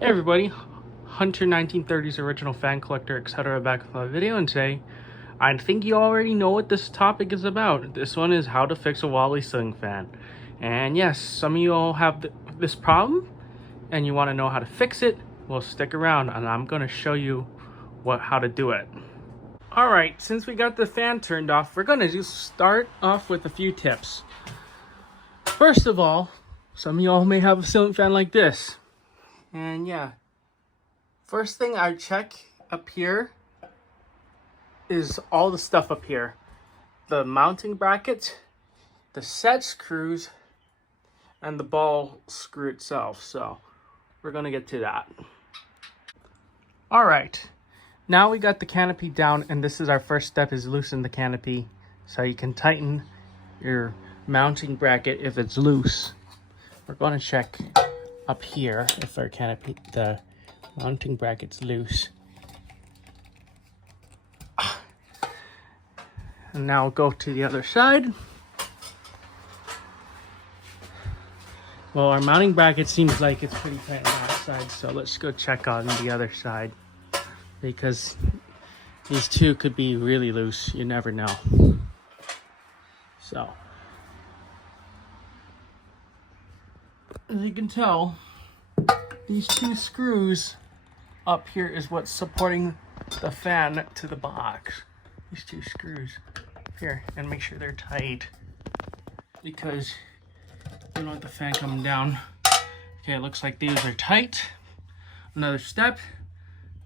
Hey everybody, Hunter 1930s original fan collector, etc. back with my video, and today I think you already know what this topic is about. This one is how to fix a wobbly ceiling fan. And yes, some of you all have this problem and you want to know how to fix it. Well, stick around and I'm going to show you how to do it. Alright, since we got the fan turned off, we're going to just start off with a few tips. First of all, some of y'all may have a ceiling fan like this. And yeah, first thing I check up here is all the stuff up here. The mounting bracket, the set screws, and the ball screw itself. So we're gonna get to that. All right, now we got the canopy down, and this is our first step, is loosen the canopy so you can tighten your mounting bracket if it's loose. We're gonna check up here if our canopy, the mounting bracket's loose. And now we'll go to the other side. Well, our mounting bracket seems like it's pretty tight on that side, so let's go check on the other side, because these two could be really loose. You never know. So as you can tell, these two screws up here is what's supporting the fan to the box. These two screws here, and make sure they're tight, because you don't want the fan coming down. Okay, it looks like these are tight. Another step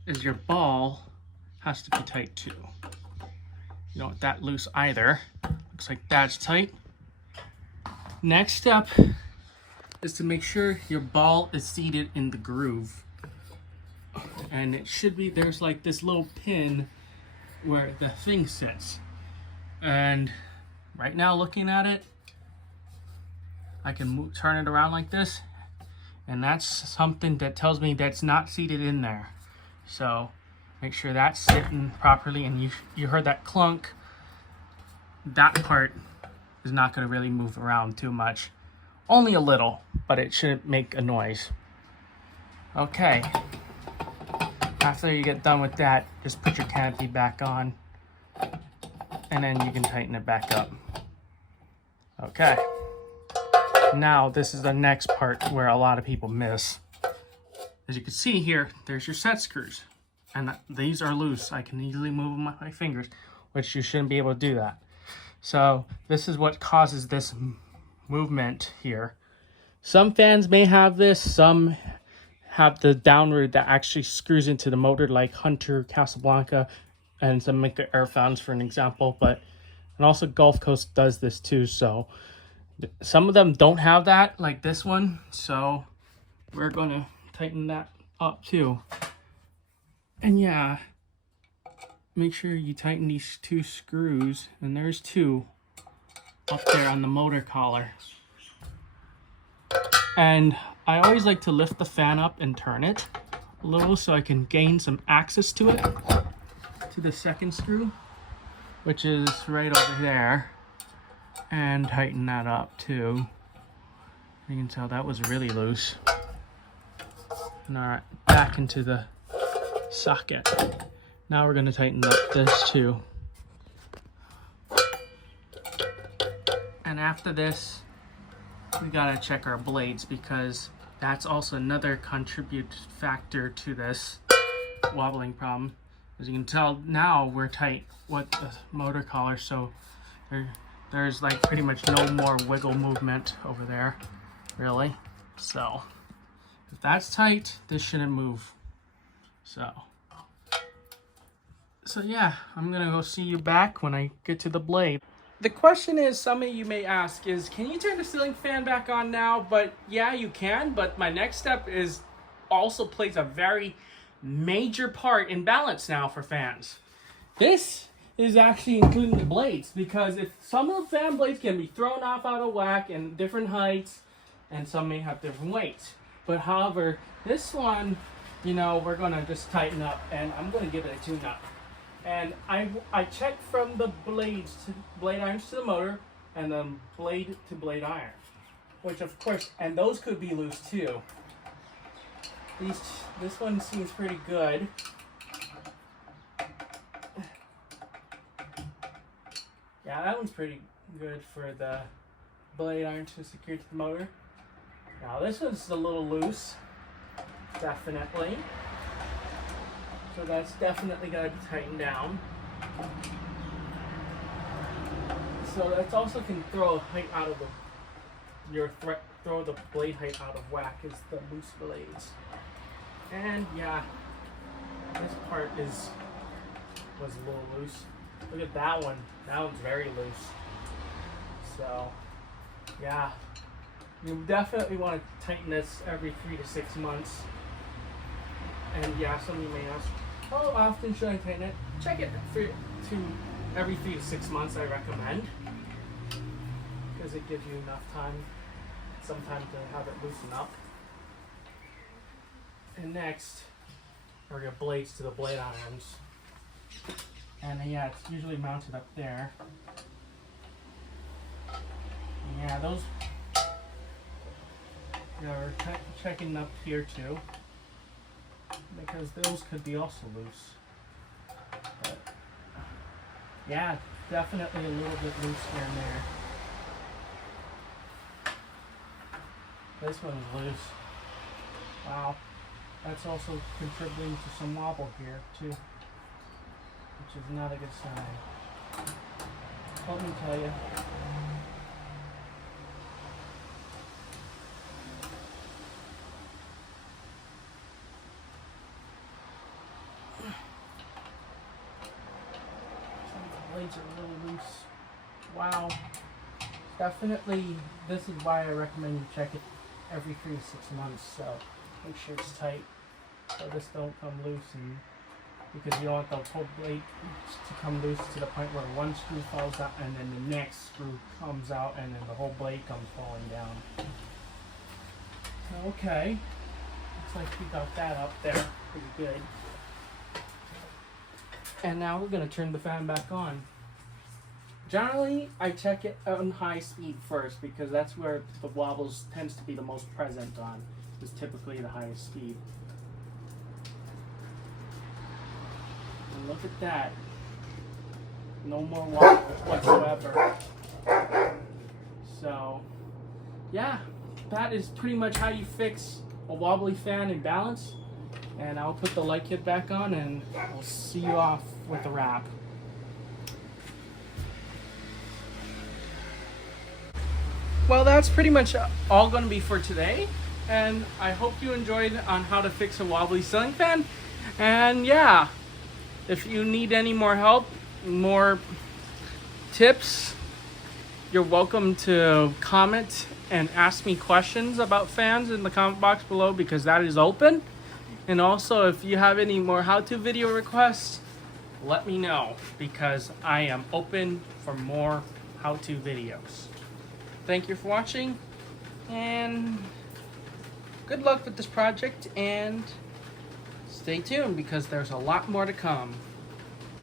is your ball has to be tight too. You don't want that loose either. Looks like that's tight. Next step is to make sure your ball is seated in the groove. And it should be, there's like this little pin where the thing sits. And right now, looking at it, I can turn it around like this, and that's something that tells me that's not seated in there. So make sure that's sitting properly, and you heard that clunk. That part is not going to really move around too much. Only a little, but it shouldn't make a noise. Okay. After you get done with that, just put your canopy back on, and then you can tighten it back up. Okay. Now, this is the next part where a lot of people miss. As you can see here, there's your set screws, and these are loose. I can easily move them with my fingers, which you shouldn't be able to do that. So this is what causes this movement here. Some fans may have this, some have the downward that actually screws into the motor, like Hunter, Casablanca, and some Mika air fans for an example. And also Gulf Coast does this too. So some of them don't have that, like this one. So we're gonna tighten that up too. And yeah, make sure you tighten these two screws, and there's two up there on the motor collar. And I always like to lift the fan up and turn it a little so I can gain some access to it, to the second screw, which is right over there, and tighten that up too. You can tell that was really loose. Alright, back into the socket. Now we're going to tighten up this too. And after this, we gotta check our blades, because that's also another contribute factor to this wobbling problem. As you can tell, now we're tight with the motor collar, so there's like pretty much no more wiggle movement over there, really. So if that's tight, this shouldn't move. So yeah, I'm gonna go see you back when I get to the blade. The question is, some of you may ask, is can you turn the ceiling fan back on now? But yeah, you can, but my next step is also plays a very major part in balance now for fans. This is actually including the blades, because if some of the fan blades can be thrown off out of whack in different heights, and some may have different weights. But however, this one, you know, we're gonna just tighten up, and I'm gonna give it a tune-up. And I checked from the blade irons to the motor, and then blade to blade iron, which of course, and those could be loose too. This one seems pretty good. Yeah, that one's pretty good for the blade iron to secure to the motor. Now this one's a little loose, definitely. So that's definitely got to be tightened down. So that's also can throw height out of throw the blade height out of whack is the loose blades. And yeah, this part was a little loose. Look at that one. That one's very loose. So yeah, you definitely want to tighten this every 3 to 6 months. And yeah, some of you may ask, how often should I tighten it? Check it every 3 to 6 months, I recommend, because it gives you enough time sometimes to have it loosen up. And next are your blades to the blade irons. And yeah, it's usually mounted up there. Yeah, those are checking up here too, because those could be also loose. But yeah, definitely a little bit loose here and there. This one is loose. Wow. That's also contributing to some wobble here too, which is not a good sign. Let me tell you. Blades are a little loose. Wow. Definitely, this is why I recommend you check it every 3 to 6 months. So make sure it's tight, so this don't come loose, and because you don't want the whole blade to come loose to the point where one screw falls out and then the next screw comes out and then the whole blade comes falling down. Okay, looks like we got that up there pretty good. And now we're going to turn the fan back on. Generally, I check it on high speed first because that's where the wobbles tends to be the most present on, is typically the highest speed. And look at that. No more wobbles whatsoever. So, yeah, that is pretty much how you fix a wobbly fan in balance. And I'll put the light kit back on and we'll see you off with the wrap. Well, that's pretty much all going to be for today. And I hope you enjoyed on how to fix a wobbly ceiling fan. And yeah, if you need any more help, more tips, you're welcome to comment and ask me questions about fans in the comment box below, because that is open. And also, if you have any more how-to video requests, let me know, because I am open for more how-to videos. Thank you for watching, and good luck with this project, and stay tuned because there's a lot more to come.